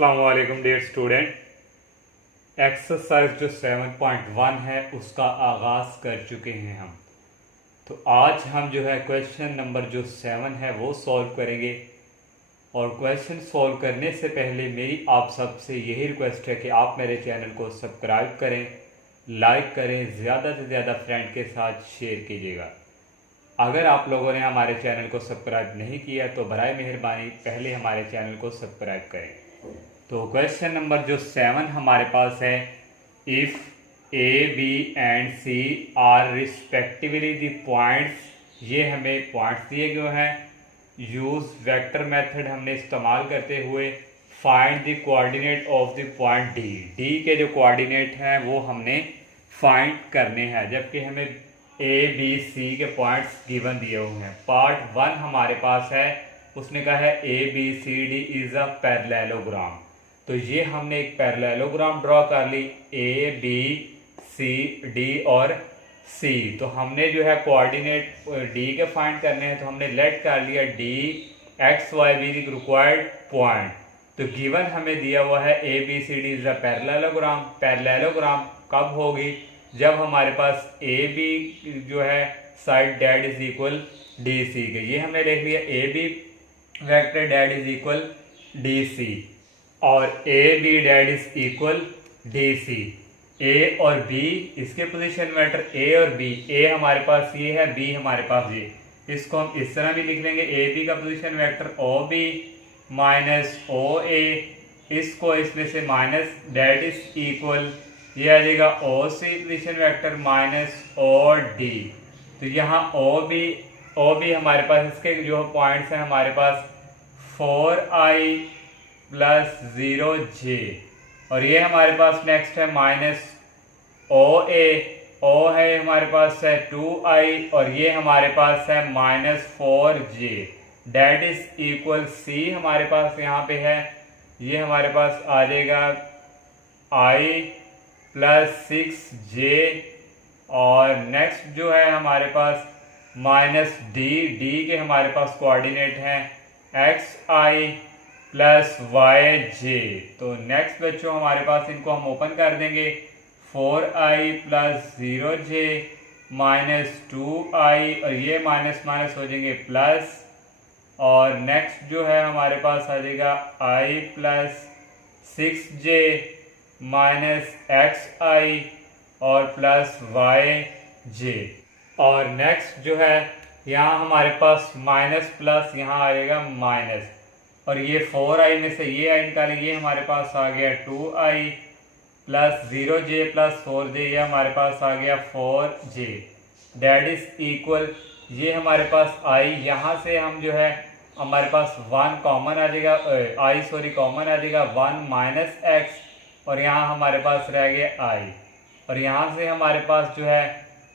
अस्सलाम वालेकुम dear student. Exercise जो 7.1 है उसका आगाज़ कर चुके हैं हम। तो आज हम जो है क्वेश्चन नंबर जो 7 है वो सॉल्व करेंगे। और क्वेश्चन सॉल्व करने से पहले मेरी आप सबसे यही रिक्वेस्ट है कि आप मेरे चैनल को सब्सक्राइब करें, लाइक करें, ज़्यादा से ज़्यादा फ्रेंड के साथ शेयर कीजिएगा। अगर आप लोगों ने हमारे चैनल को सब्सक्राइब नहीं किया तो बराए मेहरबानी पहले हमारे चैनल को सब्सक्राइब करें। तो क्वेश्चन नंबर जो 7 हमारे पास है, if A B and C are respectively the points, ये हमें पॉइंट्स दिए गए हैं। यूज़ वेक्टर मेथड हमने इस्तेमाल करते हुए find the coordinate of the point D. D के जो कोऑर्डिनेट हैं वो हमने फाइंड करने हैं, जबकि हमें ए बी सी के पॉइंट्स गिवन दिए हुए हैं। पार्ट 1 हमारे पास है, उसने कहा है A B C D is a parallelogram. तो ये हमने एक पैरेललोग्राम ड्रॉ कर ली, ए बी सी डी और सी। तो हमने जो है कोऑर्डिनेट डी के फाइंड करने हैं, तो हमने लेट कर लिया D X Y be the required point. तो गिवन हमें दिया हुआ है A B C D is a parallelogram. Parallelogram कब होगी? जब हमारे पास ए बी जो है side that is equal D C के। ये हमने देख लिया, A B vector that is equal D C और A B that is equal D C. A और बी इसके पोजीशन वेक्टर ए और बी, ए हमारे पास ये है, बी हमारे पास ये। इसको हम इस तरह भी लिख लेंगे, ए बी का position vector O B minus O A, इसको इसमें से माइनस डैट इज इक्वल, ये आ जाएगा O C position vector minus O D. तो यहाँ ओ बी हमारे पास इसके जो पॉइंट्स हैं हमारे पास 4i प्लस 0j, और ये हमारे पास नेक्स्ट है माइनस ओ है हमारे पास है 2i, और ये हमारे पास है minus 4j that is equal C हमारे पास यहाँ पे है, ये हमारे पास आ जाएगा i प्लस 6j, और नेक्स्ट जो है हमारे पास माइनस डी के हमारे पास कोऑर्डिनेट हैं xi प्लस yj। तो नेक्स्ट बच्चों हमारे पास इनको हम ओपन कर देंगे, 4i plus 0j minus 2i, और ये माइनस माइनस हो जाएंगे प्लस, और नेक्स्ट जो है हमारे पास आ जाएगा i plus 6j minus xi और प्लस yj। और नेक्स्ट जो है यहाँ हमारे पास माइनस प्लस यहाँ आएगा माइनस, और ये 4i में से ये आई निकालेंगे, ये हमारे पास आ गया 2i plus 0j plus 4j, ये हमारे पास आ गया 4j डैट इज इक्वल, ये हमारे पास i, यहाँ से हम जो है हमारे पास 1 कॉमन आ जाएगा, कॉमन आ जाएगा 1 माइनस एक्स, और यहाँ हमारे पास रह गया i, और यहाँ से हमारे पास जो है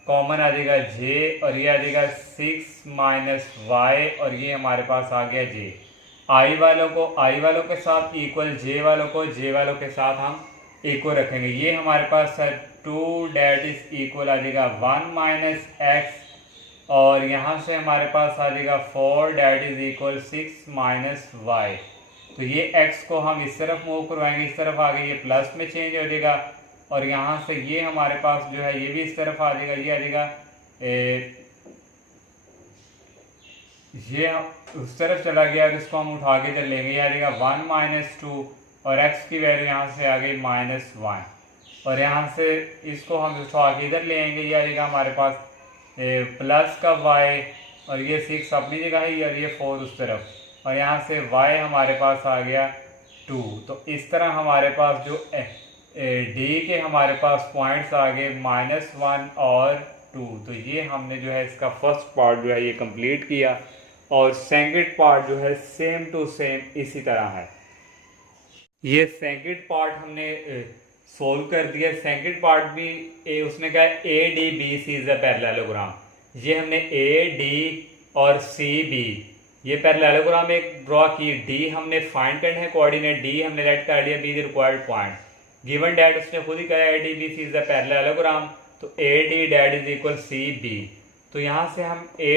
कॉमन आ जाएगा j, और ये आ जाएगा 6 माइनस वाई, और ये हमारे पास आ गया j। i वालों के साथ इक्वल, j वालों के साथ हम इक्वल रखेंगे। ये हमारे पास है 2 डैट इज इक्वल आ जाएगा 1 माइनस एक्स, और यहाँ से हमारे पास आ जाएगा 4 that is equal 6 minus Y. तो ये x को हम इस तरफ मूव करवाएंगे, इस तरफ आगे ये प्लस में चेंज हो जाएगा, और यहाँ से ये हमारे पास जो है ये भी इस तरफ आ जाएगा, ये आ जाएगा ये उस तरफ चला गया, इसको हम उठा के चल लेंगे, ये आ जाएगा 1 माइनस 2, और x की वैल्यू यहाँ से आ गई माइनस 1, और यहाँ से इसको हम उठा के इधर ले आएंगे, ये आ जाएगा हमारे पास प्लस का y, और ये 6 अपनी जगह है, और ये 4 उस तरफ, और यहाँ से y हमारे पास आ गया 2। तो इस तरह हमारे पास जो डी के हमारे पास पॉइंट्स आ गए -1 और 2। तो ये हमने जो है इसका फर्स्ट पार्ट जो है ये कंप्लीट किया, और सेकंड पार्ट जो है सेम टू सेम इसी तरह है। ये सेकंड पार्ट हमने सोल्व कर दिया। सेकंड पार्ट भी उसने कहा A D B C is a parallelogram. ये हमने ए डी और सी बी ये पैरेललोग्राम एक ड्रॉ की, डी हमने फाइंड करना है कोऑर्डिनेट, डी हमने लेट कर लिया be the required point. Given that उसने खुद ही कहा A D B C is a parallelogram, तो A D that is equal C B. तो यहाँ से हम ए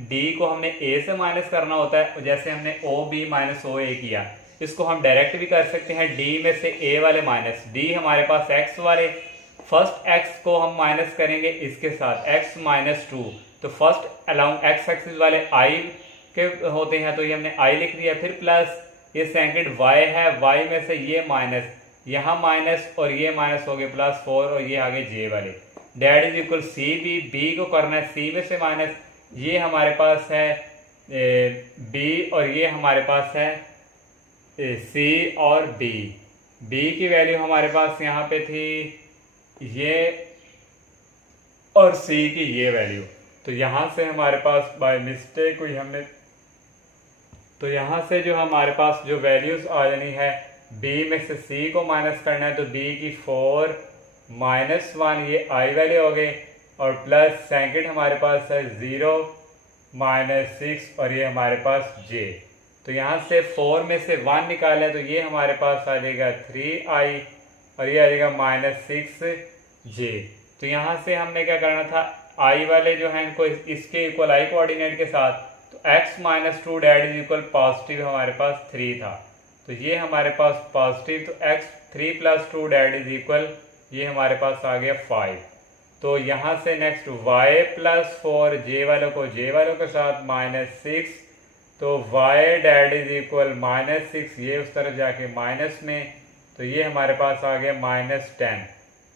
डी को हमने ए से माइनस करना होता है, जैसे हमने ओ बी माइनस ओ ए किया। इसको हम डायरेक्ट भी कर सकते हैं, डी में से ए वाले माइनस डी हमारे पास एक्स वाले, फर्स्ट एक्स को हम माइनस करेंगे इसके साथ एक्स माइनस टू, तो फर्स्ट अलोंग एक्स एक्सिस वाले आई के होते हैं तो ये हमने आई लिख दिया, फिर प्लस ये सेकंड वाई है, वाई में से ये माइनस, यहाँ माइनस और ये माइनस हो गए प्लस 4 और ये आगे जे वाले, that is equal C B को करना है सी में से माइनस, ये हमारे पास है बी और ये हमारे पास है सी और बी की वैल्यू हमारे पास यहाँ पे थी ये और सी की ये वैल्यू, तो यहाँ से हमारे पास बाय मिस्टेक हुई हमने, तो यहाँ से जो हमारे पास जो वैल्यूज आ जानी है बी में से सी को माइनस करना है, तो बी की 4 माइनस 1 ये आई वैल्यू हो गए और प्लस सेकंड हमारे पास है 0 माइनस 6 और ये हमारे पास जे, तो यहाँ से 4 में से 1 निकालें तो ये हमारे पास आ जाएगा 3i और ये आ जाएगा माइनस 6j। तो यहाँ से हमने क्या करना था, i वाले जो हैं इनको इसके इक्वल i कोऑर्डिनेट के साथ, तो x minus 2 that is equal positive हमारे पास 3 था, तो ये हमारे पास पॉजिटिव, तो x 3 plus 2 that is equal ये हमारे पास आ गया 5। तो यहाँ से नेक्स्ट y प्लस 4 j वालों को j वालों के साथ माइनस 6, तो y that is equal minus 6, ये उस तरफ जाके माइनस में, तो ये हमारे पास आ गया माइनस 10,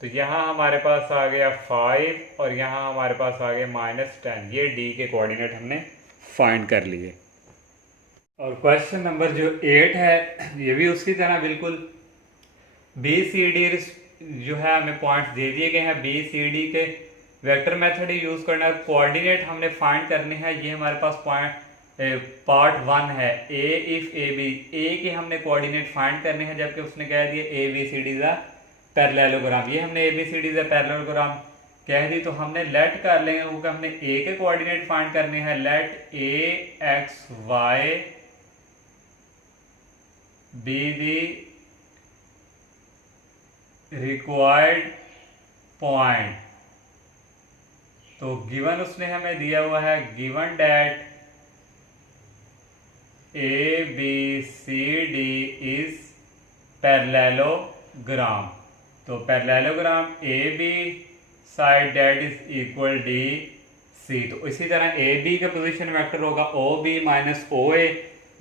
तो यहाँ हमारे पास आ गया 5 और यहाँ हमारे पास आ गया माइनस 10, ये d के कोऑर्डिनेट हमने फाइंड कर लिए। और क्वेश्चन नंबर जो 8 है ये भी उसी तरह बिल्कुल बी सी डी जो है हमें पॉइंट्स दे दिए गए हैं, बी सी डी के वेक्टर मेथड ही यूज करना है, कोऑर्डिनेट हमने फाइंड करने हैं, ये हमारे पास पॉइंट पार्ट 1 है ए इफ ए बी, ए के हमने कोऑर्डिनेट फाइंड करने हैं जबकि उसने कह दिया A B C D the parallelogram, ये हमने A B C D the parallelogram कह दी, तो हमने लेट कर लेंगे क्योंकि हमने ए के कोऑर्डिनेट फाइंड करने हैं, let A X Y be the required point, तो गिवन उसने हमें दिया हुआ है given that A B C D is parallelogram, तो parallelogram A B side that is equal D C, तो इसी तरह ए बी का पोजीशन वेक्टर होगा O B minus O A,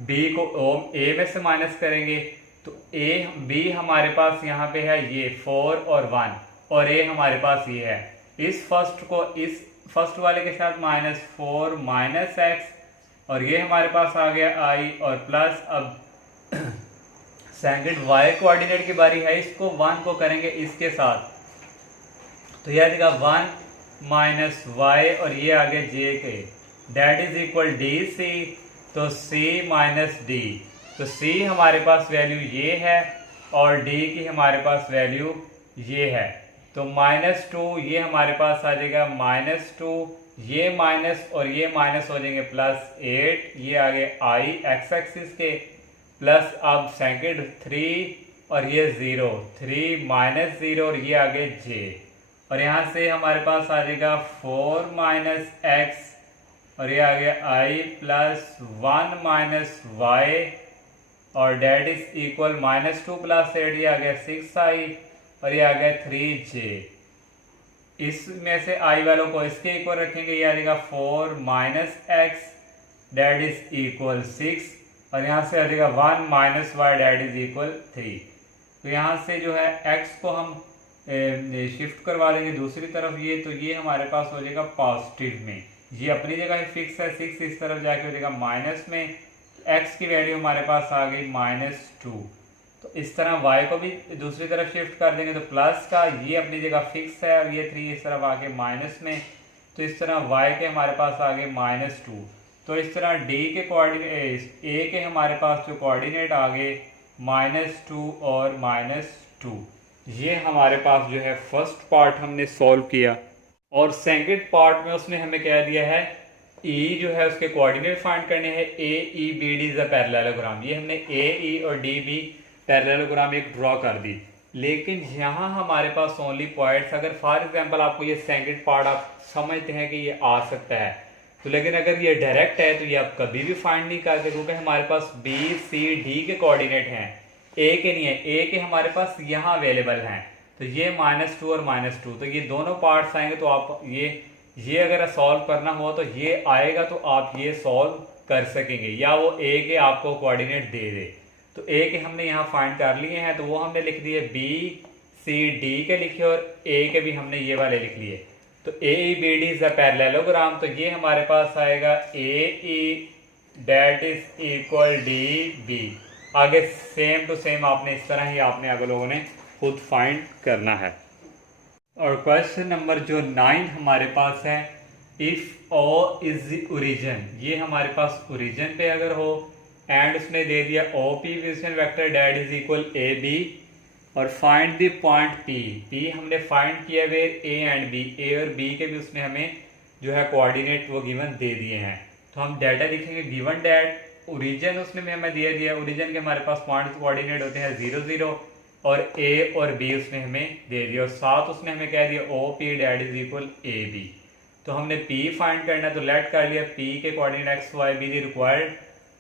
B को ओ ए में से माइनस करेंगे तो ए बी हमारे पास यहाँ पे है ये 4 और 1 और ए हमारे पास ये है, इस फर्स्ट को इस फर्स्ट वाले के साथ माइनस 4 माइनस एक्स और ये हमारे पास आ गया आई और प्लस, अब सेकंड वाई कोऑर्डिनेट की बारी है, इसको 1 को करेंगे इसके साथ, तो यह आएगा 1 माइनस वाई और ये आ गया J K, that is equal D C, तो सी माइनस डी, तो सी हमारे पास वैल्यू ये है और डी की हमारे पास वैल्यू ये है, तो -2 ये हमारे पास आ जाएगा -2, ये माइनस और ये माइनस हो जाएंगे +8, ये आ गए आई एक्स एक्सिस के, प्लस अब सेकंड 3 और ये 0, 3 माइनस 0 और ये आ गए जे, और यहाँ से हमारे पास आ जाएगा 4 माइनस एक्स और ये आ गया आई प्लस 1 माइनस वाई और डेट इज इक्वल -2 + 8 ये आ गया 6i और ये आ गया 3j, इसमें से i वालों को इसके इक्वल रखेंगे, ये आ जाएगा 4 minus X that is equal 6 और यहाँ से आ जाएगा 1 minus Y that is equal 3, तो यहाँ से जो है x को हम शिफ्ट करवा देंगे दूसरी तरफ, ये तो ये हमारे पास हो जाएगा पॉजिटिव में, ये अपनी जगह फिक्स है, 6 इस तरफ जाके हो जाएगा माइनस में, x की वैल्यू हमारे पास आ गई -2, तो इस तरह y को भी दूसरी तरफ शिफ्ट कर देंगे तो प्लस का ये अपनी जगह फिक्स है और ये 3 इस तरफ आके माइनस में, तो इस तरह y के हमारे पास आ गए -2, तो इस तरह d के कोऑर्डिनेट a के हमारे पास जो कोऑर्डिनेट आ गए -2 और -2, ये हमारे पास जो है फर्स्ट पार्ट हमने सॉल्व किया, और सेकंड पार्ट में उसने हमें कह दिया है ई जो है उसके कोऑर्डिनेट फाइंड करने हैं, A E B D is a parallelogram, ये हमने ए ई और डी बी पैरेललोग्राम एक ड्रॉ कर दी, लेकिन यहाँ हमारे पास ओनली पॉइंट्स, अगर फॉर एग्जांपल आपको ये सेकंड पार्ट आप समझते हैं कि ये आ सकता है, तो लेकिन अगर ये डायरेक्ट है तो ये आप कभी भी फाइंड नहीं करते, क्योंकि हमारे पास बी सी डी के कोऑर्डिनेट हैं, ए के नहीं है। ए के हमारे पास यहाँ अवेलेबल हैं, तो ये -2 और -2, तो ये दोनों पार्ट्स आएंगे। तो आप ये अगर सॉल्व करना हो तो ये आएगा, तो आप ये सॉल्व कर सकेंगे, या वो ए के आपको कोऑर्डिनेट दे दे। तो ए के हमने यहाँ फाइंड कर लिए हैं, तो वो हमने लिख दिए, बी सी डी के लिखे और ए के भी हमने ये वाले लिख लिए। तो A E B D is a parallelogram, तो ये हमारे पास आएगा A E that is equal D B. आगे सेम टू सेम आपने इस तरह ही आपने अगर लोगों ने खुद फाइंड करना है। और क्वेश्चन नंबर जो 9 हमारे पास है, इफ ओ इज ओरिजिन, ये हमारे पास ओरिजिन पे अगर हो एंड उसने दे दिया O P position vector that is equal A B, और find the point P. P हमने फाइंड किया where A and B, A और बी के भी उसने हमें जो है कोऑर्डिनेट वो गिवन दे दिए हैं। तो हम डाटा लिखेंगे गिवन डेट, ओरिजिन उसने भी हमें दे दिया, ओरिजिन के हमारे पास पॉइंट कोऑर्डिनेट होते हैं 0 0, और ए और बी उसने हमें दे दिया, और साथ उसने हमें कह दिया O P that is equal A B. तो हमने पी फाइंड करना है, तो लेट कर लिया पी के coordinate X Y be the required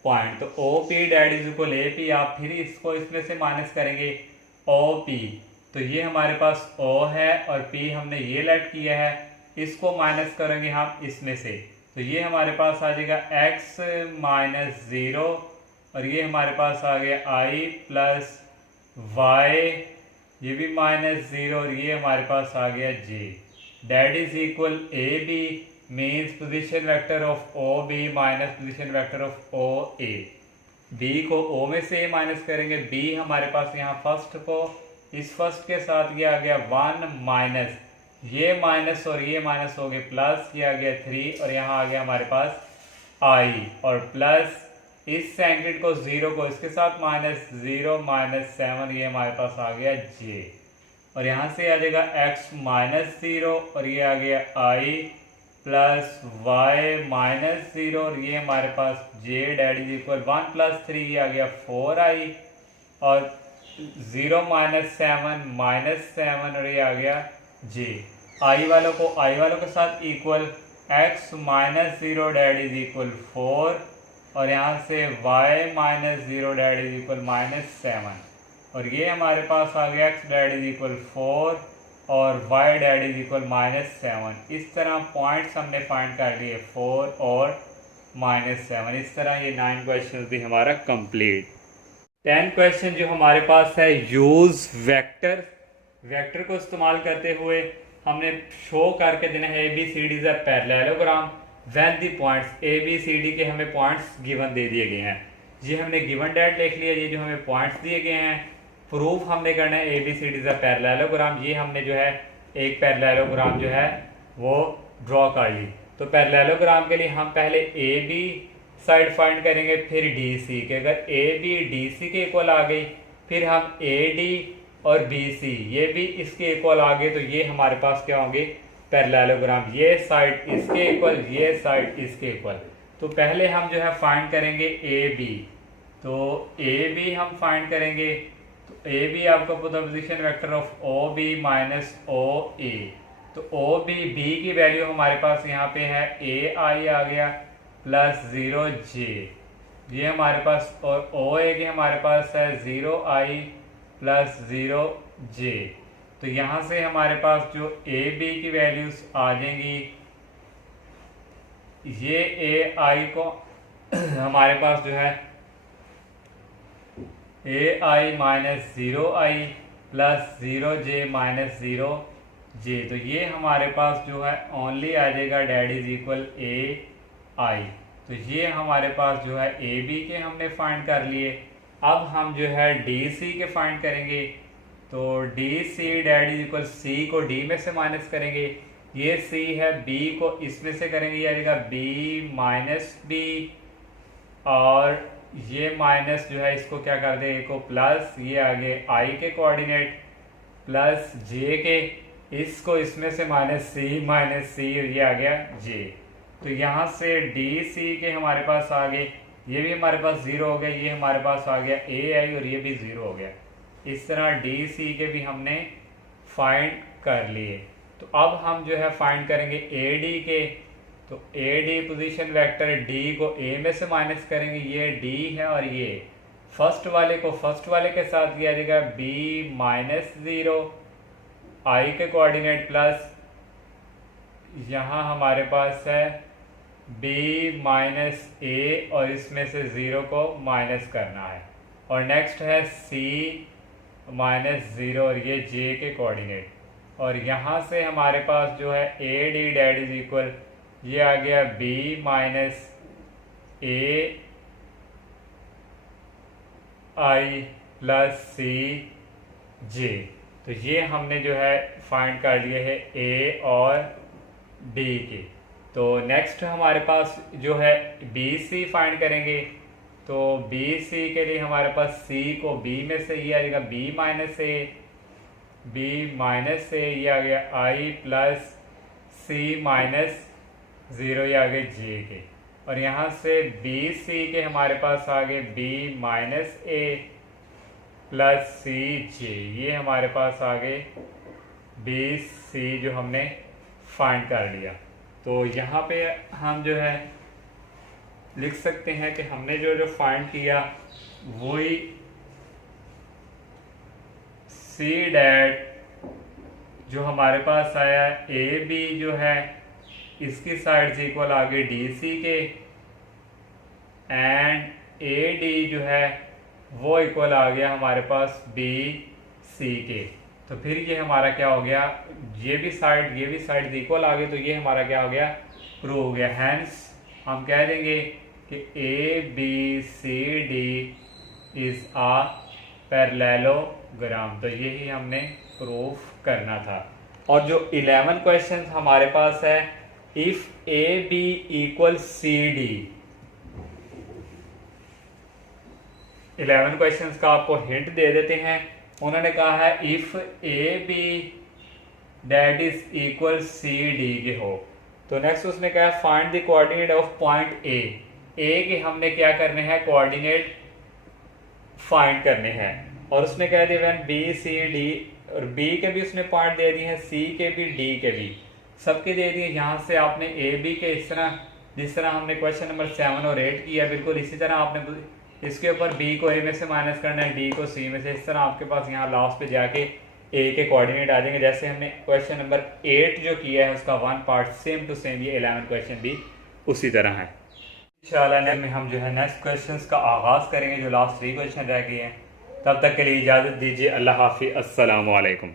point. तो O P that is equal A P, आप फिर इसको इसमें से माइनस करेंगे ओ पी, तो ये हमारे पास ओ है और पी हमने ये लेट किया है, इसको माइनस करेंगे हम इसमें से, तो ये हमारे पास आ जाएगा x माइनस 0, और ये हमारे पास आ गया i प्लस y, ये भी -0, और ये हमारे पास आ गया j that is equal A B, means position vector of O B minus position vector of O A. B को ओ में से माइनस करेंगे, बी हमारे पास यहाँ फर्स्ट को, इस फर्स्ट के साथ ये आ गया 1 माइनस, ये माइनस और ये माइनस हो गए प्लस, ये आ गया 3, और यहाँ आ गया हमारे पास i, और प्लस इस सेंटेड को 0 को इसके साथ -0 -7, ये हमारे पास आ गया j, और यहाँ से आ जाएगा x -0, और ये आ गया i प्लस y -0, और ये हमारे पास j डेट इज इक्वल 1 + 3, ये आ गया 4i, और 0 -7 और ये आ गया j। i वालों के साथ equal x -0 that is equal 4, और यहाँ से y -0 डेट इज इक्वल -7, और ये हमारे पास आ गया x डेट इज इक्वल 4 और y डेट इज इक्वल -7। इस तरह पॉइंट्स हमने फाइंड कर लिए 4 और -7। इस तरह ये 9 क्वेश्चन भी हमारा कंप्लीट। 10 क्वेश्चन जो हमारे पास है, यूज वेक्टर, वेक्टर को इस्तेमाल करते हुए हमने शो करके देना है A B C D is a parallelogram when the points A B C D के हमें पॉइंट्स गिवन दे दिए गए हैं। ये हमने गिवन डेट लिख लिया, ये जो हमें पॉइंट्स दिए गए हैं। प्रूफ हमने करना है A B C D is a parallelogram, ये हमने जो है एक पैरेललोग्राम जो है वो ड्रॉ कर ली। तो पैरेललोग्राम के लिए हम पहले ए बी साइड फाइंड करेंगे, फिर डी सी के, अगर ए बी डी सी के इक्वल आ गई, फिर हम ए डी और बी सी ये भी इसके इक्वल आ गए, तो ये हमारे पास क्या होंगे पैरेललोग्राम, ये साइड इसके इक्वल, ये साइड इसके इक्वल। तो पहले हम जो है फाइंड करेंगे ए बी, तो ए बी हम फाइंड करेंगे, तो ए बी आपका position vector of O B minus O A, तो ओ बी बी की वैल्यू हमारे पास यहाँ पे है ए आई आ गया प्लस 0 जे, ये हमारे पास, और ओ ए की हमारे पास है 0 आई प्लस 0 जे। तो यहाँ से हमारे पास जो ए बी की वैल्यूज आ जाएंगी, ये ए आई को हमारे पास जो है ए आई माइनस 0 आई प्लस 0 जे माइनस 0 जे, तो ये हमारे पास जो है ओनली आ जाएगा डेट इज इक्वल ए आई। तो ये हमारे पास जो है ए बी के हमने फाइंड कर लिए। अब हम जो है डी सी के फाइंड करेंगे, तो D C that is equal C को डी में से माइनस करेंगे, ये सी है, बी को इसमें से करेंगे, ये आ जाएगा बी माइनस बी, और ये माइनस जो है इसको क्या कर देंगे को प्लस, ये आगे आई के कोऑर्डिनेट प्लस जे के, इसको इसमें से माइनस सी, और ये आ गया जे। तो यहाँ से डी सी के हमारे पास आ गए, ये भी हमारे पास 0 हो गया, ये हमारे पास आ गया ए आई, और ये भी 0 हो गया। इस तरह डी सी के भी हमने फाइंड कर लिए। तो अब हम जो है फाइंड करेंगे ए डी के, तो A D position vector D को ए में से माइनस करेंगे, ये डी है और ये फर्स्ट वाले को फर्स्ट वाले के साथ किया जाएगा बी माइनस 0 आई के कोऑर्डिनेट प्लस यहाँ हमारे पास है बी माइनस ए और इसमें से 0 को माइनस करना है, और नेक्स्ट है सी माइनस 0 और ये जे के कोऑर्डिनेट, और यहाँ से हमारे पास जो है ए डी डैट इज इक्वल ये आ गया बी माइनस ए आई प्लस सी जे। तो ये हमने जो है फाइंड कर लिए है ए और बी के। तो नेक्स्ट हमारे पास जो है बी सी फाइंड करेंगे। तो बी सी के लिए हमारे पास सी को बी में से ये आ जाएगा बी माइनस ए, ये आ गया आई प्लस सी माइनस 0 ये आ गए जे के, और यहाँ से बी सी के हमारे पास आ गए बी माइनस ए प्लस सी जे, ये हमारे पास आ गए बी सी जो हमने फाइंड कर लिया। तो यहाँ पे हम जो है लिख सकते हैं कि हमने जो फाइंड किया वही सी डैट जो हमारे पास आया ए बी जो है इसकी साइड से इक्वल आ गए डी सी के, एंड ए डी जो है वो इक्वल आ गया हमारे पास बी सी के। तो फिर ये हमारा क्या हो गया, ये भी साइड इक्वल आ गए, तो ये हमारा क्या हो गया, प्रूव हो गया। हैंस हम कह देंगे कि A B C D is a parallelogram. तो यही हमने प्रूफ करना था। और जो 11 क्वेश्चन हमारे पास है, if A B equal C D, 11 questions का आपको हिंट दे देते हैं। उन्होंने कहा है if A B that is equal C D के हो। तो नेक्स्ट उसने कहा है find the coordinate of point A के हमने क्या करने हैं, कोऑर्डिनेट फाइंड करने हैं। और उसने कह दिया व्हेन बी सी डी, और बी के भी उसने पॉइंट दे दिए हैं, सी के भी डी के भी सबके दे दिए। यहाँ से आपने ए बी के इस तरह जिस तरह हमने क्वेश्चन नंबर 7 और 8 किया, बिल्कुल इसी तरह आपने इसके ऊपर बी को ए में से माइनस करना है, डी को सी में से। इस तरह आपके पास यहाँ लास्ट पे जाके ए के कोऑर्डिनेट आ जाएंगे। जैसे हमने क्वेश्चन नंबर 8 जो किया है उसका 1 पार्ट सेम टू सेम ये 11 क्वेश्चन भी उसी तरह है। इंशाल्लाह में हम जो है नेक्स्ट क्वेश्चंस का आगाज़ करेंगे जो लास्ट 3 क्वेश्चन रह गए हैं। तब तक के लिए इजाज़त दीजिए। अल्लाह हाफिज़, अस्सलामु अलैकुम।